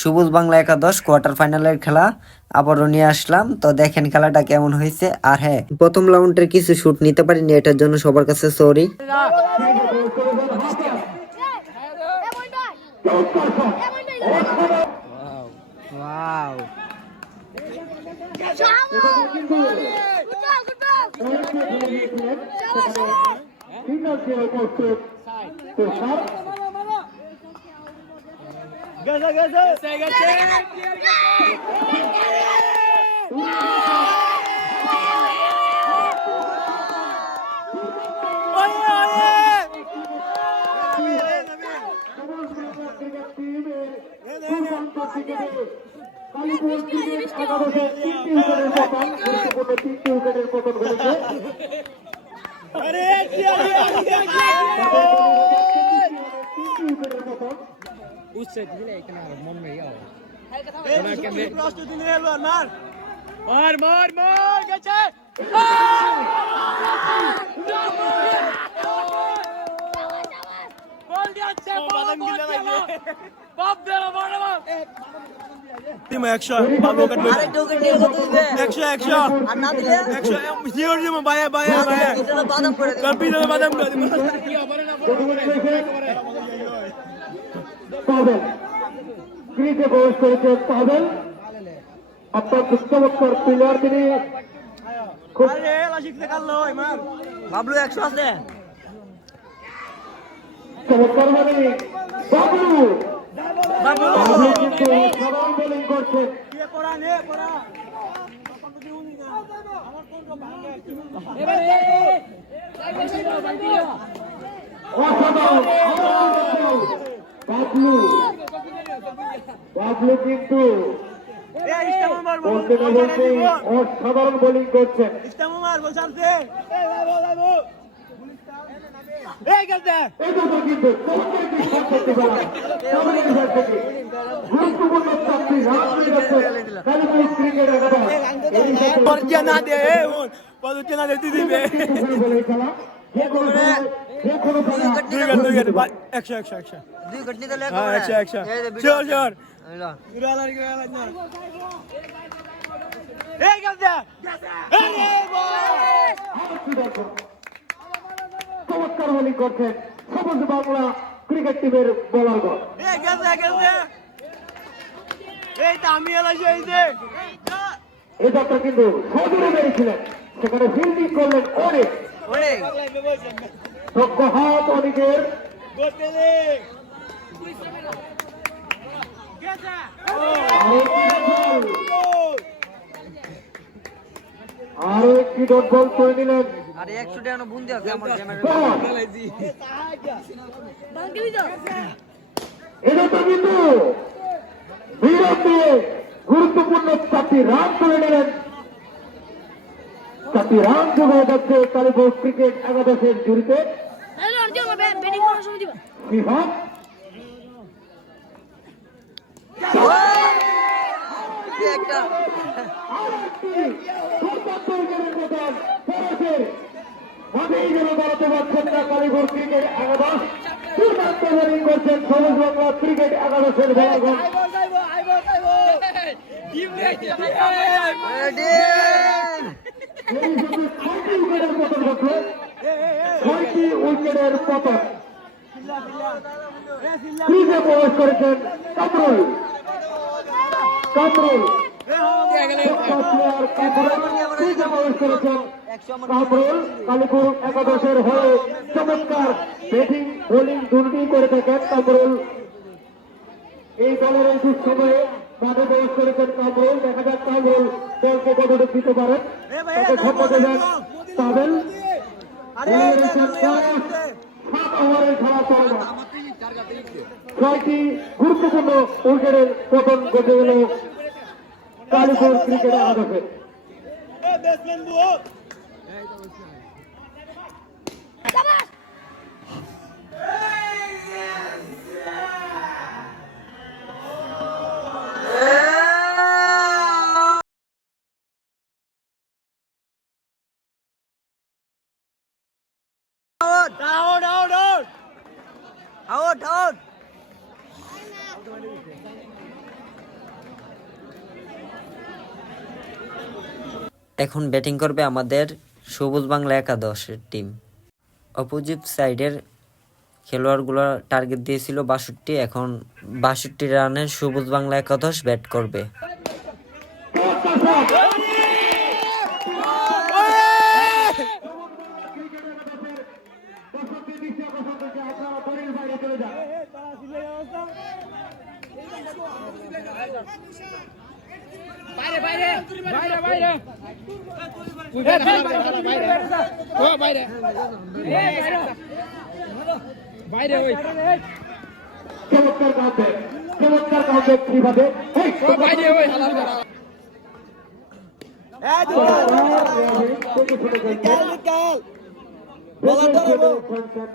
সবুজ বাংলা একাদশ কোয়ার্টার ফাইনালের খেলা আবারও নিয়ে আসলাম। তো দেখেন খেলাটা কেমন হয়েছে। আর হ্যাঁ, প্রথম রাউন্ডের কিছু শুট নিতে পারিনি, এটার জন্য সবার কাছে sorry. Gaza, gaza! Usai dile kena mon me ya. Kena kene. Last din le mar. Mar mar mar geche. Gol diyache badam gile লাগে. Pop dela bana bak. Tim 100 babu কাটবে আরে টোকেন নিয়ে কত দিবে 100 100 আর না দিলে 100 জিও জিও বায়া বায়া বায়া এটা বাদাম করে দিবে কম্পিউটারে বাদাম করে দিবে কি হবে না পাবেল ক্রিকে প্রবেশ করেছে পাবেল আপনার চমৎকার প্লেয়ার তিনি আরে লাশিকতে কাটলো ইমাম বাবলু 100 আছে। চমৎকার মানে বাবলু বাবু কিন্তু সাধারণ বোলিং করছে কে পড়া নে পড়া আমার কোন ভাঙে অসাধারণ বাবলু বাবলু কিন্তু এ ইস্তামা মার বলতে না বলতে অসাধারণ বোলিং করছেন ইস্তামা মার বল সামনে এ বাবু এই গেছে এটা তো কিন্তু চমৎকার একটি শট করতে পারে গুরুত্বপূর্ণ চাকরি রান হয়ে যাচ্ছে কালীপুর ক্রিকেট একাডেমি পরজা না দে পরজা না দে দিবে খেলা যে কোনো দুই গেল 100 100 100 দুই ঘটনি দিলে হ্যাঁ 100 100 শিওর শিওর গিরালার এই গেছে আরে চমৎকার বোলিং করছেন সবুজ বাংলা ক্রিকেট টিমের বোলারগণ এই গেছে গেছে এই তো আমি এলাইছি এই যে এই দলটা কিন্তু সজোরে বেরিয়েছিলেন সেখানে ফিল্ডিং করলেন অনেক অনেক দক্ষ হাত অনেকের গোতেলে গেছে আরো একটি ডট বল করে নিলেন আরে 100 টাকা বুন্দি আছে আমার ক্যামেরা। এটা তো কিন্তু বিরাট দিয়ে গুরুত্বপূর্ণ 4টি রান করে নিলেন 4টি রান যোগ হয়ে যাচ্ছে কালীপুর ক্রিকেট একাদশের জুড়িতে বিভাগ একটা মাঠেই যেন দাঁড়াতে পারছেন না কালীপুর ক্রিকেট একাদশ দুর্দান্ত বোলিং করছেন সবুজ বাংলা ক্রিকেট একাদশের বলাগণ উইকেটের পতন ঘটল 6টি উইকেটের পতন ক্রিজে প্রবেশ করেছেন কামরুল কামরুল ক্রিজে প্রবেশ করেছেন কামরুল কালীপুর একাদশের হয়ে চমৎকার ব্যাটিং বোলিং দুটি করে থাকেন কামরুল এই দলের এই দুঃসময়ে মাঠে প্রবেশ করেছেন কামরুল দেখা যাক কামরুল দলকে কতটুকু দিতে পারেন তাকে সম্মত দেন পাবেন 7 ওভারের খেলা চলে না 6টি গুরুত্বপূর্ণ উইকেটের পতন ঘটে গেল কালীপুর ক্রিকেট একাদশে ব্যাটসম্যান বুও out out out out out এখন ব্যাটিং করবে আমাদের সবুজ বাংলা একাদশের টিম। অপোজিট সাইডের খেলোয়াড়গুলো টার্গেট দিয়েছিল 62, এখন 62 রানে সবুজ বাংলা একাদশ ব্যাট করবে। চমৎকার কাউন্টে কিভাবে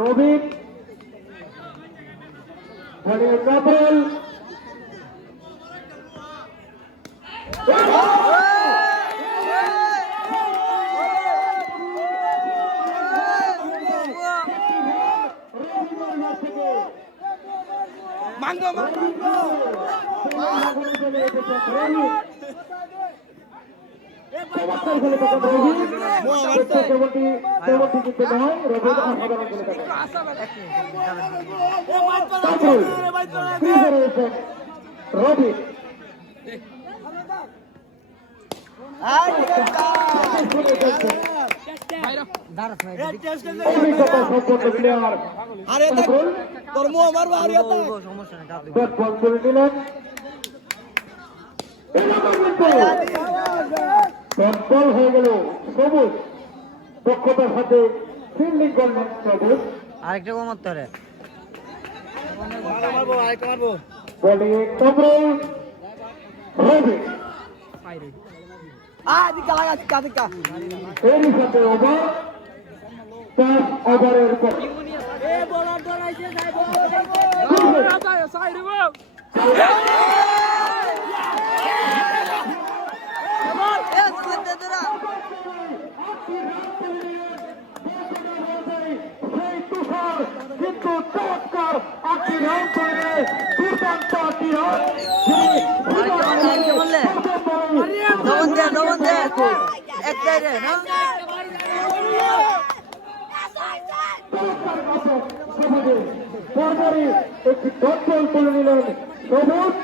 রবিন কাপড় রবি বল হয়ে গেল সবুজ, দক্ষতার সাথে ফিল্ডিং করলেন সবুজ। আরেকটা গোল মারতে হবে। বলে কামরুল রবি এরই সাথে ওভার 4 ওভারের পর কিন্তু চমৎকার 8টি রান করে দুর্দান্ত 8টি রান পরপরই একটি ডট বল তুলে নিলেন সবুজ।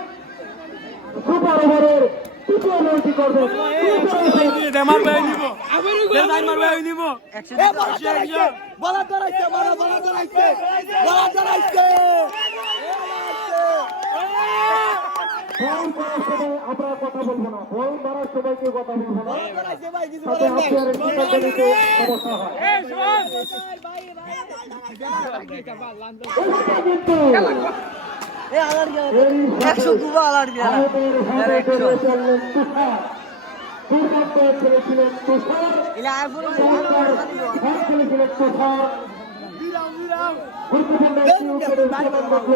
সুপার ওভারের তৃতীয় বলটি করবেন বল করার সময় আমরা কথা বলবো না, বল মারার সময় কেউ কথা বলবো না, তাতে আম্পায়ারের সিদ্ধান্ত নিতে সমস্যা হয়। কিন্তু দুর্দান্ত খেলেছিলেন তুষার, খেলেছিলেন তুষার, গুরুত্বপূর্ণ একটি উইকেটের উদ্বোধন ঘটল।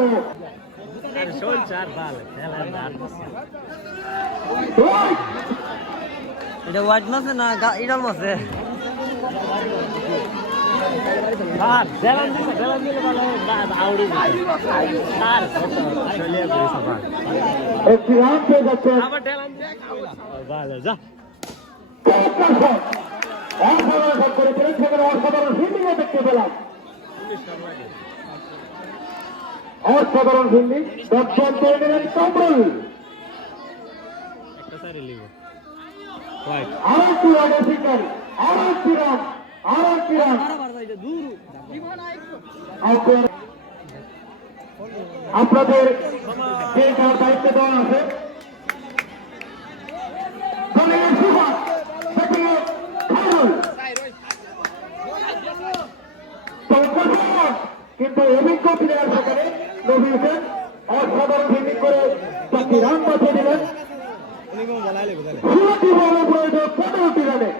এটা হোয়াইট মাছ না ইডাল মাছে? একটি রান পেয়ে যাচ্ছেন অসাধারণ করেছিলেন, সেখানে অসাধারণ ফিল্ডিংও দেখতে পেলাম, অসাধারণ ফিল্ডিং। দর্শন করে নিলেন কামরুল, আরো একটি রানের শিকারী, আরো একটি রান, আরো একটি রান। আপনাদের যে দায়িত্ব দেওয়া আছে কিন্তু অভিজ্ঞ প্লেয়ার সেখানে নবী হোসেন অসাধারণ ফিল্ডিং করে 4টি রান বাঁচিয়ে দিলেন। 16টি বলের প্রয়োজন 15টি রানে।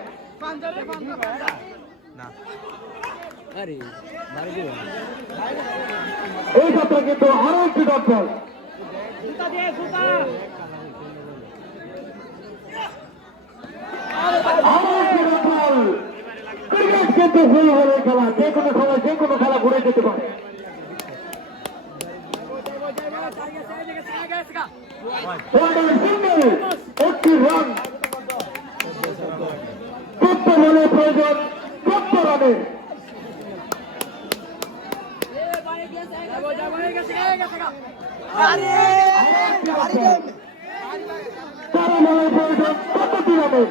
এই সপ্তাহে কিন্তু আরো একটি ডট বল, ক্রিকেট কিন্তু ভুল হলে খেলা, যে কোনো সময় যে কোনো খেলা ঘুরে যেতে পারে। একটি রান প্রয়োজন 14 রানের। তেরো বলে প্রয়োজন 14টি রানের।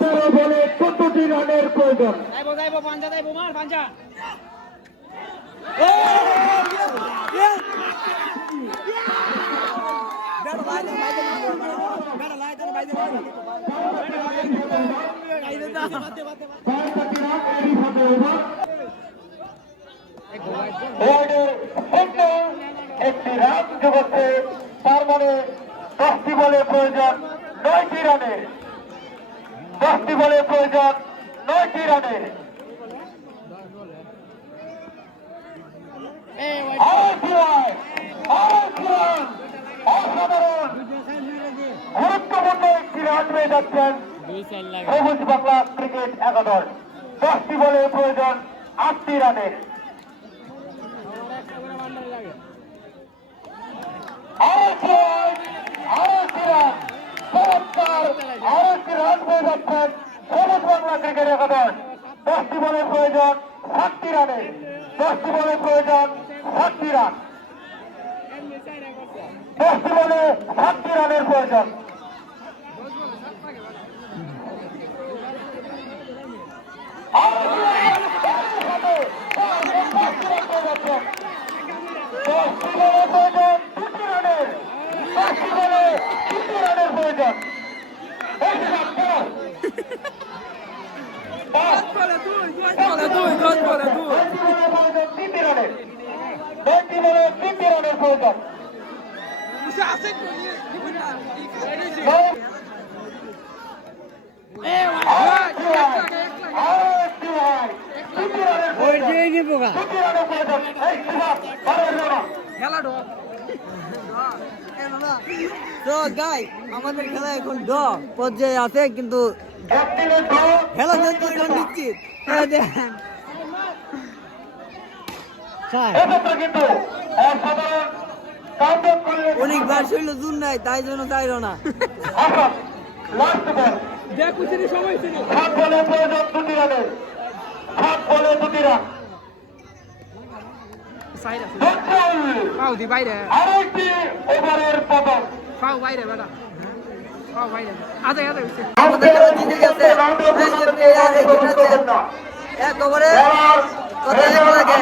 13 বলে 14টি রানের প্রয়োজন। একটি রান যোগাচ্ছে, তার মানে 10টি বলে প্রয়োজন 9টি রানের। 10টি বলে প্রয়োজন 9টি রানের। অসাধারণ গুরুত্বপূর্ণ একটি রান পেয়ে যাচ্ছেন সবুজ বাংলা ক্রিকেট একাদশ। 10টি বলে প্রয়োজন 8টি রানের। আরেকটি রান চমৎকার, আরেকটি রান পেয়ে যাচ্ছেন সবুজ বাংলা ক্রিকেট একাদশ। 10টি বলে প্রয়োজন 7টি রানের। 10টি বলে প্রয়োজন 7টি রান। 10টি বলে 7টি রানের প্রয়োজন। তো গাই আমাদের খেলা এখন ড পর্যায়ে আছে, কিন্তু খেলা যেহেতু এখন নিশ্চিত। অনেকবার শৈল জুন নাই, তাই জন্য চাইল না। আরেকটি ওভারের পতন। আমাদের খেলা জিতে গেছে। এক ওভারে কত এক লাগে?